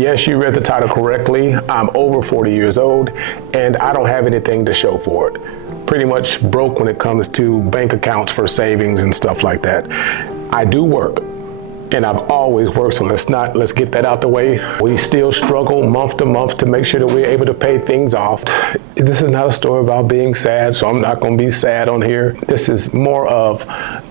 Yes, you read the title correctly. I'm over 40 years old and I don't have anything to show for it. Pretty much broke when it comes to bank accounts for savings and stuff like that. I do work. And I've always worked, so let's get that out the way. We still struggle month to month to make sure that we're able to pay things off. This is not a story about being sad, so I'm not gonna be sad on here. This is more of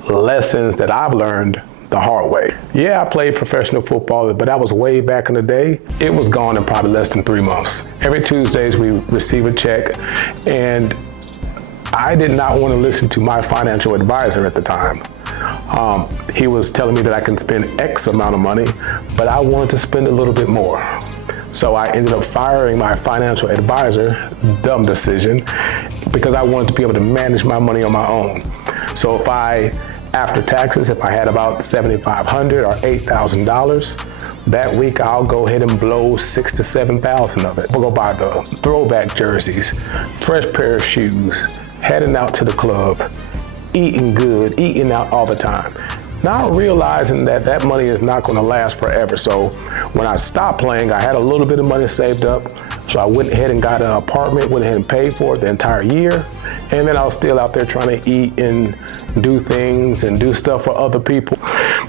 lessons that I've learned the hard way. Yeah, I played professional football, but that was way back in the day. It was gone in probably less than 3 months. Every Tuesdays we receive a check, and I did not want to listen to my financial advisor at the time. He was telling me that I can spend X amount of money, but I wanted to spend a little bit more. So I ended up firing my financial advisor, dumb decision, because I wanted to be able to manage my money on my own. So after taxes, if I had about $7,500 or $8,000, that week I'll go ahead and blow $6,000 to $7,000 of it. We'll go buy the throwback jerseys, fresh pair of shoes, heading out to the club, eating good, eating out all the time. Not realizing that that money is not going to last forever. So when I stopped playing, I had a little bit of money saved up. So I went ahead and got an apartment, went ahead and paid for it the entire year. And then I was still out there trying to eat and do things and do stuff for other people,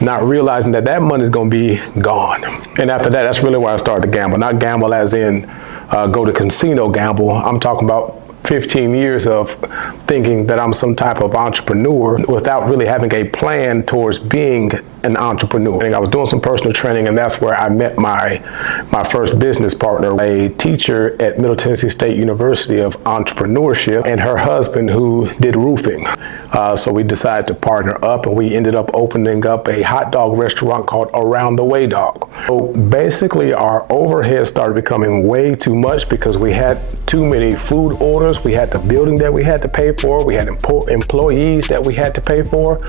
not realizing that that money is going to be gone. And after that, that's really where I started to gamble. Not gamble as in go to casino gamble. I'm talking about 15 years of thinking that I'm some type of entrepreneur without really having a plan towards being an entrepreneur. And I was doing some personal training, and that's where I met my first business partner, a teacher at Middle Tennessee State University of entrepreneurship, and her husband who did roofing. So we decided to partner up, and we ended up opening up a hot dog restaurant called Around the Way Dog. So basically our overhead started becoming way too much because we had too many food orders. We had the building that we had to pay for. We had employees that we had to pay for.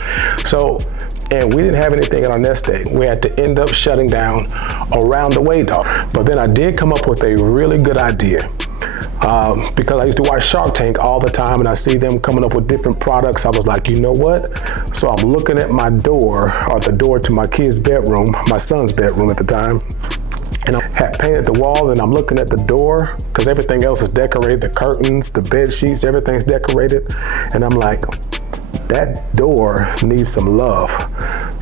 And we didn't have anything in our nest egg. We had to end up shutting down Around the Way Dog. But then I did come up with a really good idea. Because I used to watch Shark Tank all the time and I see them coming up with different products. I was like, you know what? So I'm looking at my door, or the door to my kid's bedroom, my son's bedroom at the time. And I had painted the wall, and I'm looking at the door because everything else is decorated, the curtains, the bed sheets, everything's decorated. And I'm like, that door needs some love.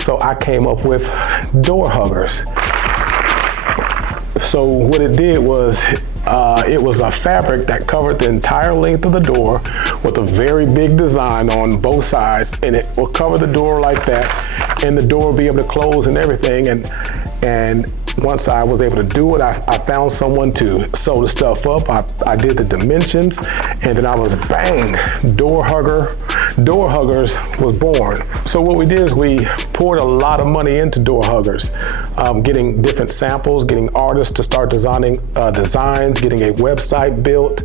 So I came up with door huggers. So what it did was, it was a fabric that covered the entire length of the door with a very big design on both sides, and it will cover the door like that, and the door will be able to close and everything. And once I was able to do it, I found someone to sew the stuff up. I did the dimensions, and then I was bang, Door Huggers was born. So what we did is we poured a lot of money into Door Huggers, getting different samples, getting artists to start designing designs, getting a website built.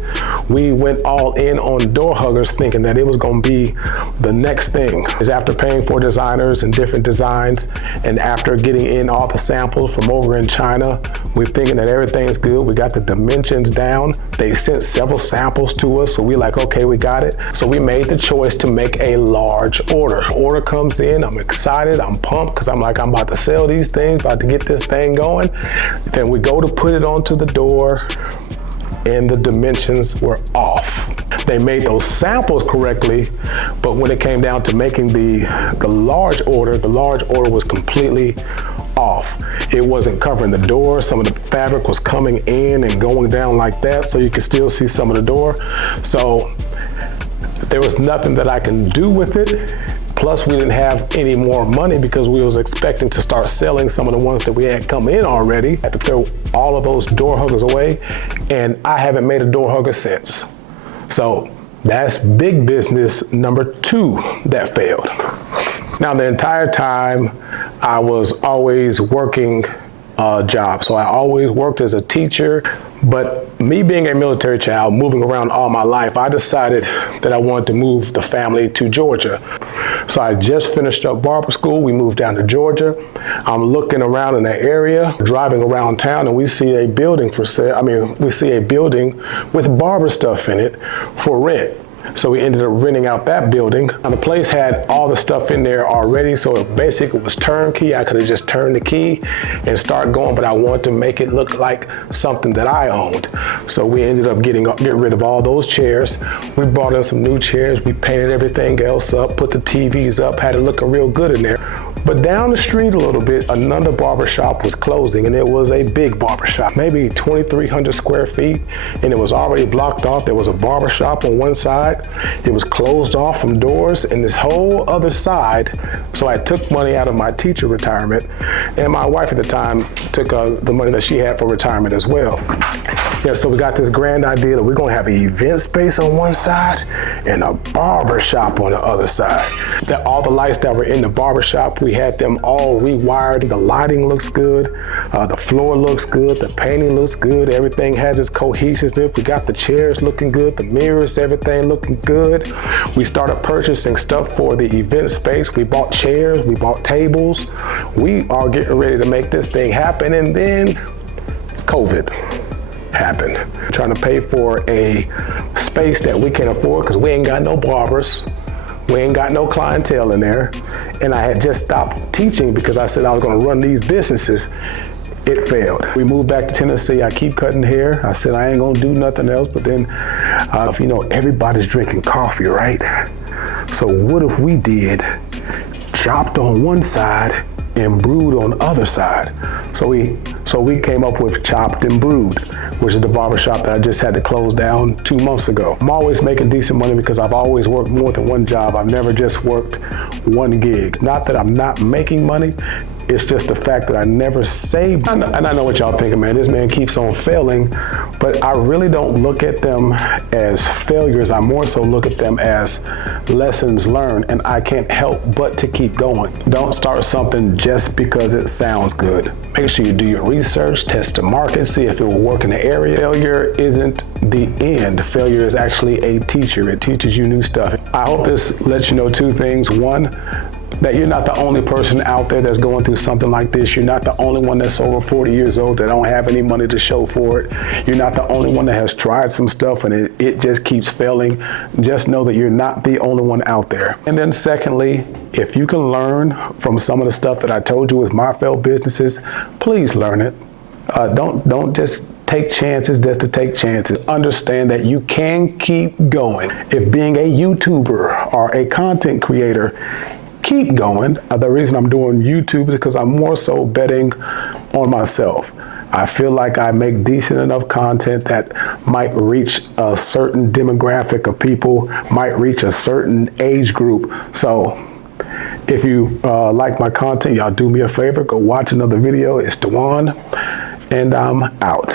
We went all in on Door Huggers thinking that it was going to be the next thing. Is after paying for designers and different designs, and after getting in all the samples from over in China, we're thinking that everything's good. We got the dimensions down. They sent several samples to us, so we like, okay, we got it. So we made the choice to make a large order. Order comes in, I'm excited, I'm pumped, because I'm like, I'm about to sell these things, about to get this thing going. Then we go to put it onto the door, and the dimensions were off. They made those samples correctly, but when it came down to making the large order was completely off. It wasn't covering the door. Some of the fabric was coming in and going down like that, so you could still see some of the door. So there was nothing that I can do with it. Plus, we didn't have any more money because we was expecting to start selling some of the ones that we had come in already. I had to throw all of those door huggers away, and I haven't made a door hugger since. So that's big business number 2 that failed. Now, the entire time I was always working job. So I always worked as a teacher, but me being a military child, moving around all my life, I decided that I wanted to move the family to Georgia. So I just finished up Barber school. We moved down to Georgia. I'm looking around in the area, driving around town, and we see a building for sale. We see a building with barber stuff in it for rent. So we ended up renting out that building. Now, the place had all the stuff in there already, so it basically was turnkey. I could have just turned the key and start going, but I wanted to make it look like something that I owned. So we ended up getting rid of all those chairs. We brought in some new chairs. We painted everything else up, put the TVs up, had it looking real good in there. But down the street a little bit, another barber shop was closing, and it was a big barber shop, maybe 2,300 square feet, and it was already blocked off. There was a barber shop on one side. It was closed off from doors and this whole other side. So I took money out of my teacher retirement, and my wife at the time took the money that she had for retirement as well. Yeah, so we got this grand idea that we're gonna have an event space on one side and a barber shop on the other side. That all the lights that were in the barber shop, we had them all rewired. The lighting looks good, the floor looks good, the painting looks good, everything has its cohesiveness. We got the chairs looking good, the mirrors, everything looking good. We started purchasing stuff for the event space. We bought chairs, we bought tables. We are getting ready to make this thing happen, and then COVID happened. Trying to pay for a space that we can't afford because we ain't got no barbers. We ain't got no clientele in there. And I had just stopped teaching because I said I was going to run these businesses. It failed. We moved back to Tennessee. I keep cutting hair. I said I ain't going to do nothing else. But then, you know, everybody's drinking coffee, right? So what if we did chopped on one side and brewed on the other side? So we came up with Chopped and Brewed, which is the barbershop that I just had to close down 2 months ago. I'm always making decent money because I've always worked more than one job. I've never just worked one gig. Not that I'm not making money, it's just the fact that I never saved. And I know what y'all thinking, man, this man keeps on failing, but I really don't look at them as failures. I more so look at them as lessons learned, and I can't help but to keep going. Don't start something just because it sounds good. Make sure you do your research, test the market, see if it will work in the area. Failure isn't the end. Failure is actually a teacher. It teaches you new stuff. I hope this lets you know two things. One, that you're not the only person out there that's going through something like this. You're not the only one that's over 40 years old that don't have any money to show for it. You're not the only one that has tried some stuff and it just keeps failing. Just know that you're not the only one out there. And then secondly, if you can learn from some of the stuff that I told you with my failed businesses, please learn it. Don't just take chances just to take chances. Understand that you can keep going. If being a YouTuber or a content creator, keep going. The reason I'm doing YouTube is because I'm more so betting on myself. I feel like I make decent enough content that might reach a certain demographic of people, might reach a certain age group. So if you like my content, y'all do me a favor, go watch another video. It's Dewan, and I'm out.